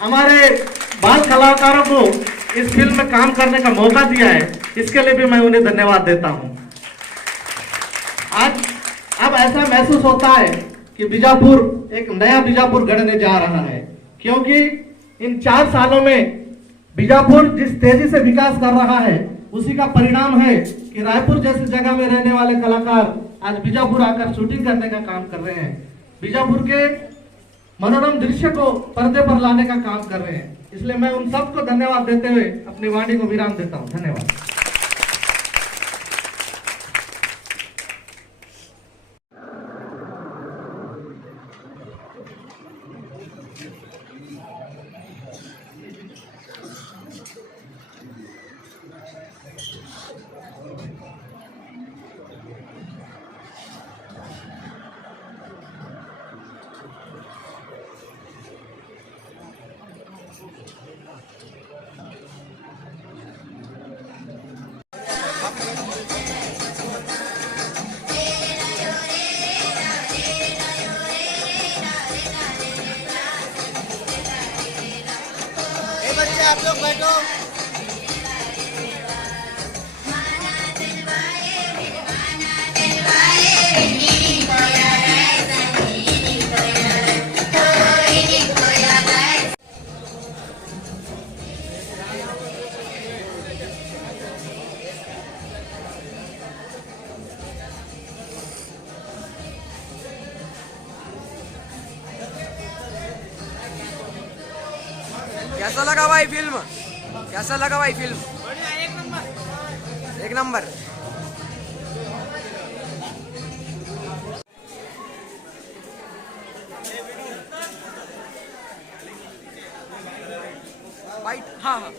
हमारे बाल कलाकारों को इस फिल्म में काम करने का मौका दिया है, इसके लिए भी मैं उन्हें धन्यवाद देता हूं। आज अब ऐसा महसूस होता है कि बीजापुर एक नया बीजापुर गढ़ने जा रहा है, क्योंकि इन 4 सालों में बीजापुर जिस तेजी से विकास कर रहा है उसी का परिणाम है कि रायपुर जैसी जगह में रहने वाले कलाकार आज बीजापुर आकर शूटिंग करने का काम कर रहे हैं, बीजापुर के मनोरम दृश्य को पर्दे पर लाने का काम कर रहे हैं। इसलिए मैं उन सबको धन्यवाद देते हुए अपनी वाणी को विराम देता हूं। धन्यवाद। बच्चे आप लोग बैठो। कैसा लगा भाई फिल्म? कैसा लगा भाई फिल्म? एक नंबर। फाइट, हाँ हाँ।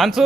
अंशु